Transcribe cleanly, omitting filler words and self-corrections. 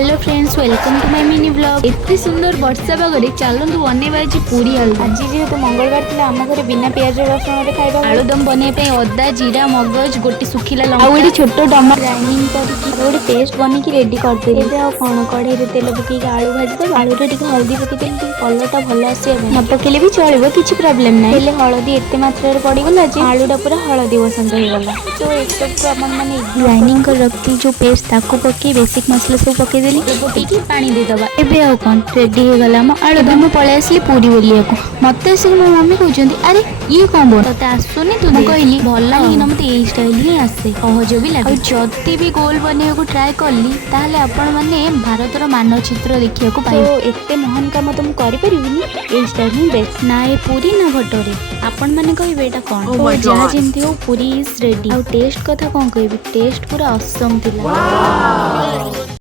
Hello friends, welcome to my mini blog. एते सुंदर वर्षा पागरे चलतु बनेबा आज पूरी आलुदम। आज जेहेतु मंगलवार थिला आम घरे बिना प्याज रसुण रे खाइबा आलुदम बने पे अदा जीरा मगज गोटे सुखिला लंका आ गोटे छोटो टमाटर ग्राइंडिंग करके गोटे पेस्ट बनी की रेडी कर देली। एबे आ कोन कढ़ाई रे तेल पके आलू भाजी दे। आलू रे टिके हल्दी पके देली, टिके कलरटा भल आसी न पकेले भी चलिबो, किछि प्रॉब्लम नै। हेले हळदी एते मात्रा रे पड़ी गला जे आलूटा पूरा हळदी बसंत हो गला। तो एक सब अपन माने ग्राइंडिंग कर रखती जो पेस्ट ताको पके बेसिक मसला सब पके देली, पकेकी पानी दे दबा। एबे आ कोन रेडी हो गला म आलुदम। पळे आसली पूरी बोलिया को मते से मो मम्मी कहउछंती, अरे ये कोन बोल तते आसुनी तू दे। कहली भल कि न मते एई स्टाइल ही आसे, सहज भी लागे। जति भी गोल बनेया को ट्राई करली ताहले आपण माने भारतर मानचित्र देखिया को पाइ। तो एते महान काम तुम करि परिबिनी, एई स्टाइल ही बेस्ट ना। ए पूरी ना भटोरे आपण माने कहबे एटा कोन जहा जेमती हो पूरी इज रेडी। आ टेस्ट कथा कोन कहबी, टेस्ट पूरा असम थिला।